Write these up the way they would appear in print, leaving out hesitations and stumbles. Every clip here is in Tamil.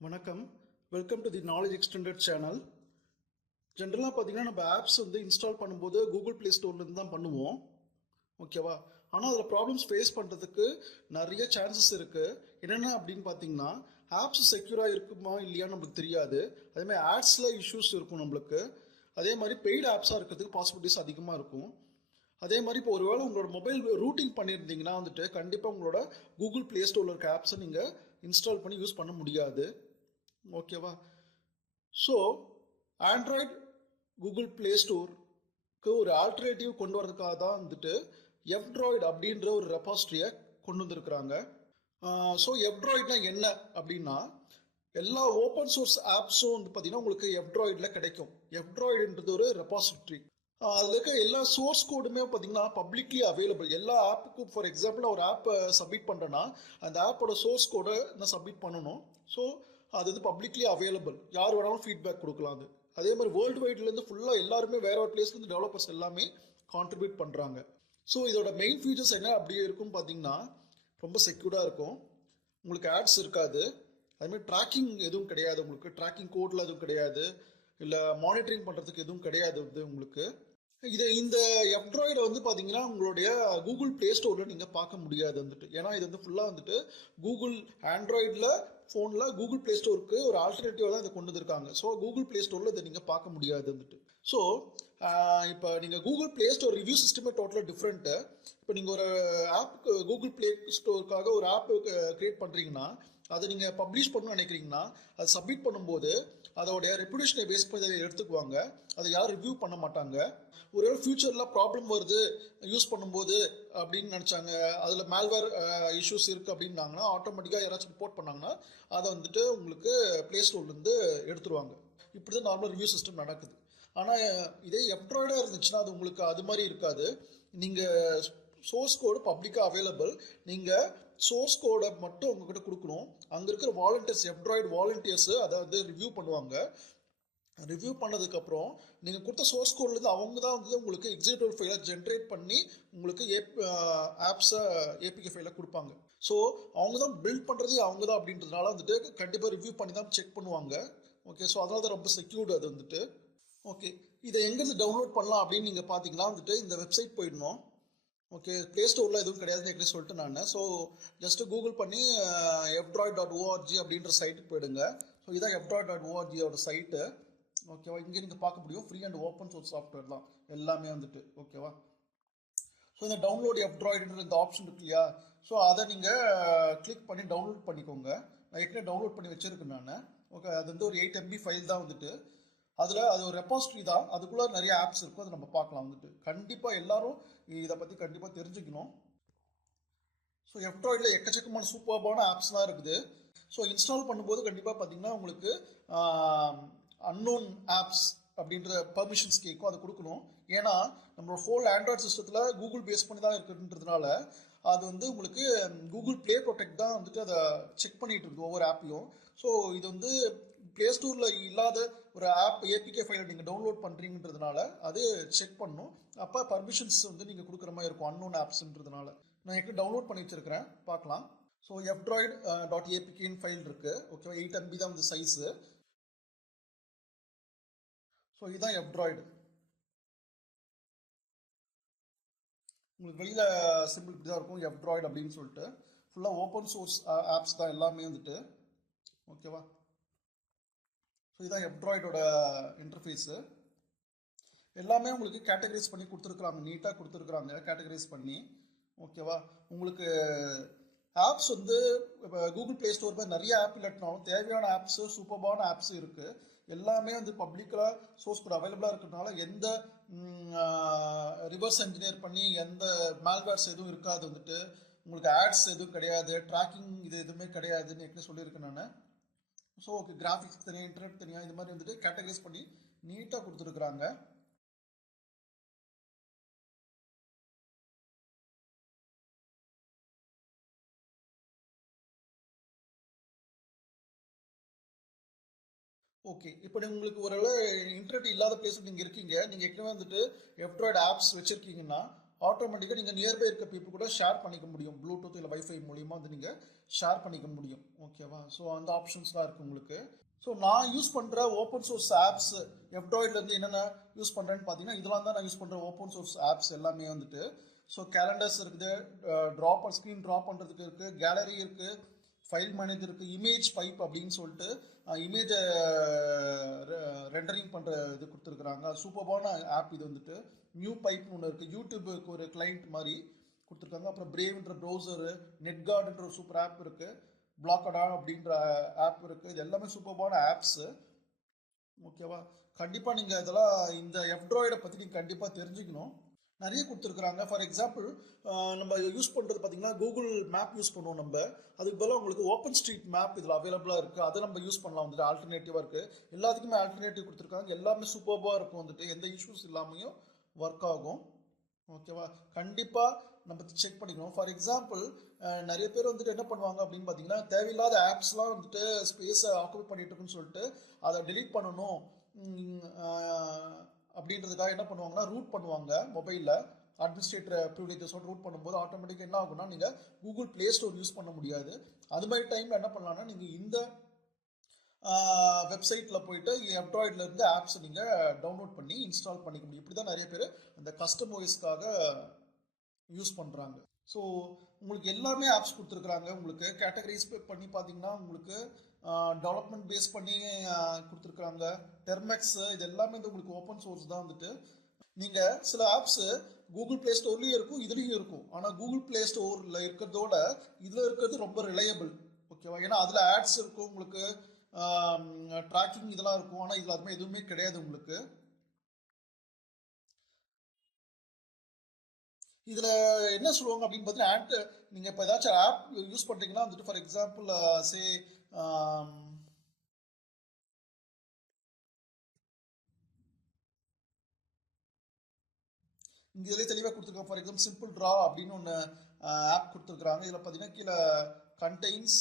வணக்கம். Welcome to the knowledge extended channel. ஜென்ரலாக பார்த்தீங்கன்னா நம்ம ஆப்ஸ் வந்து இன்ஸ்டால் பண்ணும்போது கூகுள் ப்ளே ஸ்டோர்லேருந்து தான் பண்ணுவோம். ஓகேவா? ஆனால் அதில் ப்ராப்ளம்ஸ் ஃபேஸ் பண்ணுறதுக்கு நிறைய சான்சஸ் இருக்குது. என்னென்ன அப்படின்னு பார்த்தீங்கன்னா, ஆப்ஸ் செக்யூராக இருக்குமா இல்லையான்னு நம்மளுக்கு தெரியாது. அதேமாதிரி ஆட்ஸில் இஷ்யூஸ் இருக்கும் நம்மளுக்கு. அதே மாதிரி பெய்டு ஆப்ஸாக இருக்கிறதுக்கு பாசிபிலிட்டிஸ் அதிகமாக இருக்கும். அதே மாதிரி இப்போ ஒருவேளை உங்களோட மொபைல் ரூட்டிங் பண்ணியிருந்தீங்கன்னா வந்துட்டு கண்டிப்பாக உங்களோட கூகுள் ப்ளே ஸ்டோரில் இருக்க ஆப்ஸை நீங்கள் இன்ஸ்டால் பண்ணி யூஸ் பண்ண முடியாது. ஓகேவா? ஸோ ஆண்ட்ராய்டு கூகுள் ப்ளே ஸ்டோருக்கு ஒரு ஆல்டர்னேட்டிவ் கொண்டு வரதுக்காக தான் வந்துட்டு எஃப்ட்ராய்டு அப்படின்ற ஒரு ரெபாசிட்டரியை கொண்டு வந்திருக்கிறாங்க. ஸோ எஃப்ட்ராய்ட்னா என்ன அப்படின்னா, எல்லா ஓப்பன் சோர்ஸ் ஆப்ஸும் வந்து பார்த்தீங்கன்னா உங்களுக்கு எஃப்ட்ராய்டில் கிடைக்கும். எஃப்ட்ராய்டுன்றது ஒரு ரெபாசிட்டரி. அதில் இருக்க எல்லா சோர்ஸ் கோடுமே பார்த்தீங்கன்னா பப்ளிக்லி அவைலபிள். எல்லா ஆப்புக்கும் ஃபார் எக்ஸாம்பிள் ஒரு ஆப்பை சப்மிட் பண்ணுறேன்னா அந்த ஆப்போட சோர்ஸ் கோடை நான் சப்மிட் பண்ணணும். ஸோ அது வந்து பப்ளிக்லி அவைலபிள். யார் வேணாலும் ஃபீட்பேக் கொடுக்கலாம். அது அதே மாதிரி வேர்ல்டு வைட்லேருந்து ஃபுல்லாக எல்லாருமே வேற ஒரு பிளேஸ்லேருந்து டெவலப்பர்ஸ் எல்லாமே கான்ட்ரிபியூட் பண்ணுறாங்க. ஸோ இதோட மெயின் ஃபீச்சர்ஸ் என்ன அப்படியே இருக்கும் பார்த்தீங்கன்னா, ரொம்ப செக்யூர்டாக இருக்கும். உங்களுக்கு ஆட்ஸ் இருக்காது. அதுமாதிரி ட்ராக்கிங் எதுவும் கிடையாது. உங்களுக்கு ட்ராக்கிங் கோடில் எதுவும் கிடையாது. இல்லை மானிட்டரிங் பண்ணுறதுக்கு எதுவும் கிடையாது வந்து உங்களுக்கு. இந்த எஃப்ட்ராய்டை வந்து பார்த்தீங்கன்னா உங்களுடைய கூகுள் ப்ளே ஸ்டோரில் நீங்கள் பார்க்க முடியாது வந்துட்டு. ஏன்னா இது வந்து ஃபுல்லாக வந்துட்டு கூகுள் ஆண்ட்ராய்டில் ஃபோனில் கூகுள் ப்ளே ஸ்டோருக்கு ஒரு ஆல்டர்னேட்டிவாக தான் இதை கொண்டு வந்திருக்காங்க. ஸோ கூகுள் ப்ளே ஸ்டோரில் இதை நீங்கள் பார்க்க முடியாது வந்துட்டு. ஸோ இப்போ நீங்கள் கூகுள் ப்ளே ஸ்டோர் ரிவ்யூ சிஸ்டமே டோட்டலாக டிஃப்ரெண்ட்டு. இப்போ நீங்கள் ஒரு ஆப்புக்கு கூகுள் ப்ளே ஸ்டோருக்காக ஒரு ஆப் க்ரியேட் பண்ணுறீங்கன்னா, அதை நீங்கள் பப்ளிஷ் பண்ணணும்னு நினைக்கிறீங்கன்னா அதை சப்மிட் பண்ணும்போது அதோடைய ரெப்புடேஷனை பேஸ் பண்ணி அதை எடுத்துக்குவாங்க. அதை யாரும் ரிவ்யூ பண்ண மாட்டாங்க. ஒருவேளை ஃபியூச்சரில் ப்ராப்ளம் வருது யூஸ் பண்ணும்போது அப்படின்னு நினச்சாங்க, அதில் மேல்வேர் இஷ்யூஸ் இருக்குது அப்படின்னாங்கன்னா ஆட்டோமேட்டிக்காக யாராச்சும் ரிப்போர்ட் பண்ணாங்கன்னா அதை வந்துட்டு உங்களுக்கு ப்ளே ஸ்டோர்லேருந்து எடுத்துருவாங்க. இப்படி தான் நார்மல் ரிவ்யூ சிஸ்டம் நடக்குது. ஆனால் இதே எஃப்ட்ராய்டாக இருந்துச்சுன்னா அது உங்களுக்கு அது மாதிரி இருக்காது. நீங்கள் சோர்ஸ் கோடு பப்ளிக்காக அவைலபிள். நீங்கள் சோர்ஸ் கோடை மட்டும் உங்ககிட்ட கொடுக்கணும். அங்கே இருக்கிற வாலண்டியர்ஸ், எஃப்ட்ராய்டு வாலண்டியர்ஸு அதை வந்து ரிவ்யூ பண்ணுவாங்க. ரிவ்யூ பண்ணதுக்கப்புறம் நீங்கள் கொடுத்த சோர்ஸ் கோட்லேருந்து அவங்க தான் வந்து உங்களுக்கு எக்ஸிக்யூட்டிவ் ஃபைலை ஜென்ரேட் பண்ணி உங்களுக்கு ஆப்ஸை ஏபிகே ஃபைலை கொடுப்பாங்க. ஸோ அவங்க தான் பில்ட் பண்ணுறதே அவங்க தான் அப்படின்றதுனால வந்துட்டு கண்டிப்பாக ரிவ்யூ பண்ணி தான் செக் பண்ணுவாங்க. ஓகே, ஸோ அதனால தான் ரொம்ப செக்யூர்டு அது வந்துட்டு. ஓகே, இதை எங்கேருந்து டவுன்லோட் பண்ணலாம் அப்படின்னு நீங்கள் பார்த்தீங்கன்னா வந்துட்டு இந்த வெப்சைட் போயிடணும். ஓகே, ப்ளே ஸ்டோரில் எதுவும் கிடையாதுன்னு ஏற்கனவே சொல்லிட்டு நான். ஸோ ஜஸ்ட்டு கூகுள் பண்ணி fdroid.org அப்படின்ற சைட்டுக்கு போயிடுங்க. ஸோ இதான் fdroid.org சைட்டு. ஓகேவா? இங்கே நீங்கள் பார்க்க முடியும் free and open source software தான் எல்லாமே வந்துட்டு. ஓகேவா? ஸோ இந்த டவுன்லோட் எஃப்ட்ராய்டுன்ற இந்த ஆப்ஷன் இருக்கு இல்லையா? ஸோ அதை நீங்கள் கிளிக் பண்ணி டவுன்லோட் பண்ணிக்கோங்க. நான் ஏற்கனவே டவுன்லோட் பண்ணி வச்சுருக்கேன் நான். ஓகே, அது வந்து ஒரு 8 MB ஃபைல் தான் வந்துட்டு. அதில் அது ஒரு ரெபாசிட்டரி தான். அதுக்குள்ளே நிறைய ஆப்ஸ் இருக்கும். அதை நம்ம பார்க்கலாம் வந்துட்டு. கண்டிப்பாக எல்லாரும் இதை பற்றி கண்டிப்பாக தெரிஞ்சுக்கணும். ஸோ எஃப்ட்ராய்டில் எக்கச்சக்கமான சூப்பர்பான ஆப்ஸ்லாம் இருக்குது. ஸோ இன்ஸ்டால் பண்ணும்போது கண்டிப்பாக பார்த்தீங்கன்னா உங்களுக்கு அன்னோன் ஆப்ஸ் அப்படின்ற பர்மிஷன்ஸ் கேட்கும். அதை கொடுக்கணும். ஏன்னா நம்மளோட ஹோல் ஆண்ட்ராய்ட் சிஸ்டத்தில் கூகுள் பேஸ் பண்ணி தான் இருக்குன்றதுனால அது வந்து உங்களுக்கு கூகுள் ப்ளே ப்ரொடெக்ட் தான் வந்துட்டு அதை செக் பண்ணிட்டு இருக்கு ஒவ்வொரு ஆப்பையும். ஸோ இது வந்து ப்ளே ஸ்டோரில் இல்லாத ஒரு ஆப் ஏபிகே ஃபைலை நீங்கள் டவுன்லோட் பண்ணுறீங்கன்றதுனால அது செக் பண்ணும். அப்போ பர்மிஷன்ஸ் வந்து நீங்கள் கொடுக்குற மாதிரி இருக்கும் அன்னோன் ஆப்ஸ்ன்றதுனால. நான் ஏற்கனவே டவுன்லோட் பண்ணி வச்சுருக்கிறேன், பார்க்கலாம். ஸோ fdroid.apkன்னு ஃபைல் இருக்குது. ஓகேவா? 8 MB தான் வந்து சைஸு. ஸோ இதுதான் எஃப்ட்ராய்டு. உங்களுக்கு வெளியில் சிம்பிள் இப்படி தான் இருக்கும் எஃப்ட்ராய்டு அப்படின்னு சொல்லிட்டு. ஃபுல்லாக ஓப்பன் சோர்ஸ் ஆப்ஸ் தான் எல்லாமே வந்துட்டு. ஓகேவா? ஸோ இதுதான் எஃப்ட்ராய்டோட இன்டர்ஃபேஸு. எல்லாமே உங்களுக்கு கேட்டகரைஸ் பண்ணி கொடுத்துருக்குறாங்க, நீட்டாக கொடுத்துருக்குறாங்க கேட்டகரைஸ் பண்ணி. ஓகேவா? உங்களுக்கு ஆப்ஸ் வந்து இப்போ கூகுள் ப்ளே ஸ்டோர் மாதிரி நிறைய ஆப் இல்லாட்டினாலும் தேவையான ஆப்ஸு சூப்பர்பான ஆப்ஸ் இருக்குது. எல்லாமே வந்து பப்ளிக்காக சோர்ஸ் கோட் அவைலபிளாக இருக்கிறதுனால எந்த ரிவர்ஸ் என்ஜினியர் பண்ணி எந்த மால்வேர்ஸ் எதுவும் இருக்காது வந்துட்டு. உங்களுக்கு ஆட்ஸ் எதுவும் கிடையாது, ட்ராக்கிங் இது எதுவுமே கிடையாதுன்னு ஏற்கனவே சொல்லியிருக்கேன் நான். ஸோ ஓகே, கிராஃபிக்ஸ் தனியாக, இன்டர்நெட் தனியாக, இது மாதிரி வந்துட்டு கேட்டகரைஸ் பண்ணி நீட்டாக கொடுத்துருக்குறாங்க. ஓகே, இப்போ உங்களுக்கு ஒரு இன்டர்நெட் இல்லாத பிளேஸில் நீங்கள் இருக்கீங்க, நீங்கள் ஏற்கனவே வந்துட்டு எஃப்ட்ராய்டு ஆப்ஸ் வச்சுருக்கீங்கன்னா ஆட்டோமேட்டிக்காக நீங்கள் நியர்பை இருக்க பீப்புள் கூட ஷேர் பண்ணிக்க முடியும். ப்ளூடூத் இல்லை வைஃபை மூலியமாக வந்து நீங்கள் ஷேர் பண்ணிக்க முடியும். ஓகேவா? ஸோ அந்த ஆப்ஷன்ஸ்லாம் இருக்குது உங்களுக்கு. ஸோ நான் யூஸ் பண்ணுற ஓப்பன் சோர்ஸ் ஆப்ஸ் எப்டாய்ட்லேருந்து என்னென்ன யூஸ் பண்ணுறேன்னு பார்த்தீங்கன்னா இதெல்லாம் தான் நான் யூஸ் பண்ணுற ஓப்பன் சோர்ஸ் ஆப்ஸ் எல்லாமே வந்துட்டு. ஸோ கேலண்டர்ஸ் இருக்குது, ஸ்க்ரீன் ட்ராப் பண்ணுறதுக்கு இருக்குது, கேலரி இருக்குது, ஃபைல் மேனேஜர் இருக்குது, இமேஜ் பைப் அப்படின்னு சொல்லிட்டு இமேஜை ரெண்டரிங் பண்ணுற இது கொடுத்துருக்குறாங்க. சூப்பர்பான ஆப் இது வந்துட்டு. நியூ பைப்னு ஒன்று இருக்குது, யூடியூபுக்கு ஒரு கிளைண்ட் மாதிரி கொடுத்துருக்காங்க. அப்புறம் பிரேவ்ன்ற ப்ரௌசரு, நெட்கார்டுன்ற ஒரு சூப்பர் ஆப் இருக்குது, பிளாக்கடா அப்படின்ற ஆப் இருக்குது. இது எல்லாமே சூப்பர்பான ஆப்ஸு. ஓகேவா? கண்டிப்பாக நீங்கள் இதெல்லாம் இந்த எப்ட்ராய்டை பற்றி நீங்கள் கண்டிப்பாக தெரிஞ்சுக்கணும். நிறைய கொடுத்துருக்குறாங்க. ஃபார் எக்ஸாம்பிள் நம்ம யூஸ் பண்ணுறது பார்த்தீங்கன்னா கூகுள் மேப் யூஸ் பண்ணுவோம் நம்ம. அதுக்கு பதிலாக உங்களுக்கு ஓப்பன் ஸ்ட்ரீட் மேப் இதில் அவைலபிளாக இருக்குது. அதை நம்ம யூஸ் பண்ணலாம் வந்துட்டு. ஆல்டர்னேட்டிவாக இருக்குது. எல்லாத்துக்குமே ஆல்டர்னேட்டிவ் கொடுத்துருக்காங்க. எல்லாமே சூப்பர்பாக இருக்கும் வந்துட்டு. எந்த இஷ்யூஸ் இல்லாமையும் ஒர்க் ஆகும். ஓகேவா? கண்டிப்பாக நம்ம செக் பண்ணிக்கணும். ஃபார் எக்ஸாம்பிள் நிறைய பேர் வந்துட்டு என்ன பண்ணுவாங்க அப்படின்னு பார்த்தீங்கன்னா தேவையில்லாத ஆப்ஸ்லாம் வந்துட்டு ஸ்பேஸை ஆக்குபை பண்ணிட்டு இருக்குன்னு சொல்லிட்டு அதை டெலீட் பண்ணணும் அப்படின்றதுக்காக என்ன பண்ணுவாங்கன்னா ரூட் பண்ணுவாங்க மொபைலில். அட்மினிஸ்ட்ரேட்டர் ப்ரிவிலேஜஸோட ரூட் பண்ணும்போது ஆட்டோமேட்டிக்காக என்ன ஆகும்னா நீங்கள் கூகுள் ப்ளே ஸ்டோர் யூஸ் பண்ண முடியாது. அது மாதிரி டைமில் என்ன பண்ணலாம்னா நீங்கள் இந்த வெப்சைட்டில் போயிட்டு எப்ட்ராய்ட்லேருந்து ஆப்ஸை நீங்கள் டவுன்லோட் பண்ணி இன்ஸ்டால் பண்ணிக்க முடியும். இப்படி தான் நிறைய பேர் அந்த கஸ்டம் ஓஎஸ்க்காக யூஸ் பண்ணுறாங்க. ஸோ உங்களுக்கு எல்லாமே ஆப்ஸ் கொடுத்துருக்குறாங்க. உங்களுக்கு கேட்டகரைஸ் பண்ணி பார்த்தீங்கன்னா உங்களுக்கு டெவலப்மெண்ட் பேஸ் பண்ணி கொடுத்துருக்குறாங்க. டெர்மெக்ஸ் இது எல்லாமே வந்து உங்களுக்கு ஓப்பன் சோர்ஸ் தான் வந்துட்டு. நீங்கள் சில ஆப்ஸு கூகுள் ப்ளே ஸ்டோர்லேயும் இருக்கும், இதுலேயும் இருக்கும். ஆனால் கூகுள் ப்ளே ஸ்டோரில் இருக்கிறதோட இதில் இருக்கிறது ரொம்ப ரிலையபிள். ஓகேவா? ஏன்னா அதில் ஆட்ஸ் இருக்கும், உங்களுக்கு ட்ராக்கிங் இதெல்லாம் இருக்கும். ஆனால் இதில் அதுமாதிரி எதுவுமே கிடையாது உங்களுக்கு. இதில் என்ன சொல்லுவாங்க அப்படின்னு பார்த்தீங்கன்னா நீங்கள் இப்போ ஏதாச்சும் ஆப் யூஸ் பண்ணுறீங்கன்னா வந்துட்டு ஃபார் எக்ஸாம்பிள் இங்கே இதிலே தெளிவாக கொடுத்துருக்காங்க. ஃபார் எக்ஸாம்பிள் சிம்பிள் ட்ரா அப்படின்னு ஒன்று ஆப் கொடுத்துருக்குறாங்க. இதில் பார்த்தீங்கன்னா கீழே contains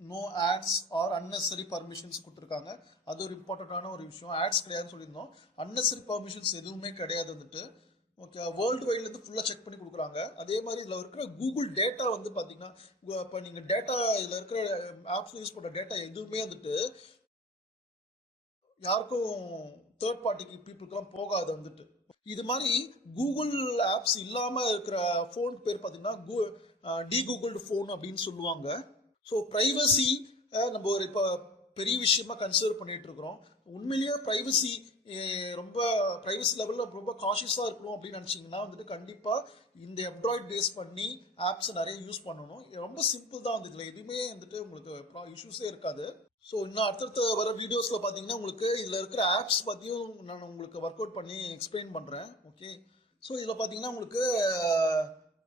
no ads or unnecessary permissions கொடுத்துருக்காங்க. அது ஒரு இம்பார்ட்டண்ட்டான ஒரு விஷயம். ஆட்ஸ் கிடையாதுன்னு சொல்லியிருந்தோம். அன்னெசரி பர்மிஷன்ஸ் எதுவுமே கிடையாது வந்துட்டு. ஓகே, வேர்ல்டு வைட்லேருந்து ஃபுல்லாக செக் பண்ணி கொடுக்குறாங்க. அதே மாதிரி இதில் இருக்கிற கூகுள் டேட்டா வந்து பார்த்தீங்கன்னா இப்போ நீங்கள் டேட்டா இதில் இருக்கிற ஆப்ஸ் யூஸ் பண்ணுற டேட்டா எதுவுமே வந்துட்டு யாருக்கும் தேர்ட் பார்ட்டிக்கு பீப்புளுக்குலாம் போகாது வந்துட்டு. இது மாதிரி கூகுள் ஆப்ஸ் இல்லாமல் இருக்கிற ஃபோன் பேர் பார்த்தீங்கன்னா டீகூகுள்டு ஃபோன் அப்படின்னு சொல்லுவாங்க. ஸோ ப்ரைவசி நம்ம ஒரு இப்போ பெரிய விஷயமா கன்சிடர் பண்ணிட்டு இருக்கிறோம். உண்மையிலேயே ப்ரைவசி ரொம்ப ப்ரைவசி லெவலில் ரொம்ப காஷியஸாக இருக்கணும் அப்படின்னு நினச்சிங்கன்னா வந்துட்டு கண்டிப்பாக இந்த எப்ட்ராய்ட் பேஸ் பண்ணி ஆப்ஸை நிறைய யூஸ் பண்ணணும். ரொம்ப சிம்பிள் தான் வந்து. இதில் எதுவுமே வந்துட்டு உங்களுக்கு இஷ்யூஸே இருக்காது. ஸோ இன்னும் அடுத்தடுத்த வர வீடியோஸில் பார்த்தீங்கன்னா உங்களுக்கு இதில் இருக்கிற ஆப்ஸ் பற்றியும் நான் உங்களுக்கு ஒர்க் அவுட் பண்ணி எக்ஸ்பிளைன் பண்ணுறேன். ஓகே, ஸோ இதில் பார்த்தீங்கன்னா உங்களுக்கு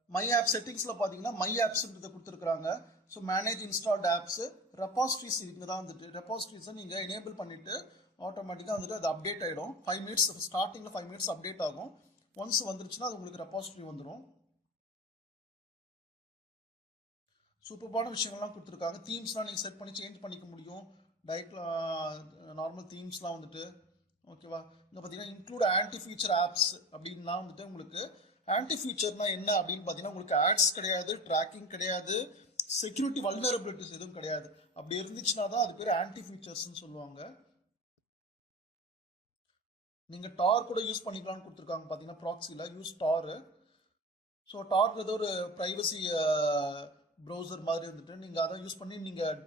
மை ஆப் செட்டிங்ஸில் பார்த்தீங்கன்னா மை ஆப்ஸ்ன்றதை கொடுத்துருக்குறாங்க. ஸோ மேனேஜ் இன்ஸ்டால்ட் ஆப்ஸு, ரெபாசிட்ரிஸ் இங்கே தான் வந்துட்டு. ரெபாசிட்ரிஸை நீங்கள் எனேபிள் பண்ணிவிட்டு ஆட்டோமேட்டிக்காக வந்துட்டு அது அப்டேட் ஆகிடும். 5 மினிட்ஸ் ஸ்டார்டிங்கில் 5 மினிட்ஸ் அப்டேட் ஆகும். ஒன்ஸ் வந்துருச்சுன்னா அது உங்களுக்கு ரெபாசிட்ரி வந்துடும். சூப்பர்பான விஷயங்கள்லாம் கொடுத்துருக்காங்க. தீம்ஸ்லாம் நீங்கள் செட் பண்ணி சேஞ்ச் பண்ணிக்க முடியும். நார்மல் தீம்ஸ்லாம் வந்துட்டு. ஓகேவா? இங்கே பார்த்தீங்கன்னா இன்க்ளூட் ஆன்டி ஃபீச்சர் ஆப்ஸ் அப்படின்லாம் வந்துட்டு உங்களுக்கு ஆன்டி ஃபீச்சர்னா என்ன அப்படின்னு பார்த்தீங்கன்னா உங்களுக்கு ஆட்ஸ் கிடையாது, ட்ராக்கிங் கிடையாது, செக்யூரிட்டி வல்னரபிலிட்டிஸ் எதுவும் கிடையாது. அப்படி இருந்துச்சுன்னா தான் அது பேர் ஆன்டி ஃபீச்சர்ஸ்ன்னு சொல்லுவாங்க. நீங்கள் டார் கூட யூஸ் பண்ணிக்கலாம்னு கொடுத்துருக்காங்க. பார்த்தீங்கன்னா ப்ராக்ஸியில் யூஸ் டாரு. ஸோ டார்ன்றது ஒரு ப்ரைவசி ப்ரௌசர் மாதிரி வந்துட்டு நீங்கள் அதை யூஸ் பண்ணி நீங்கள்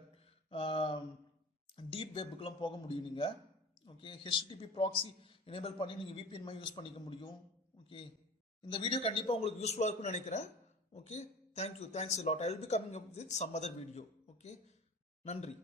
டீப் வெப்புக்கெலாம் போக முடியும் நீங்கள். ஓகே, ஹெச்டிடிபி ப்ராக்ஸி எனேபிள் பண்ணி நீங்கள் விபிஎன் மாதிரி யூஸ் பண்ணிக்க முடியும். ஓகே, இந்த வீடியோ கண்டிப்பாக உங்களுக்கு யூஸ்ஃபுல்லாக இருக்கும்னு நினைக்கிறேன். Okay, thank you, thanks a lot. I will be coming up with some other video. Okay, நன்றி.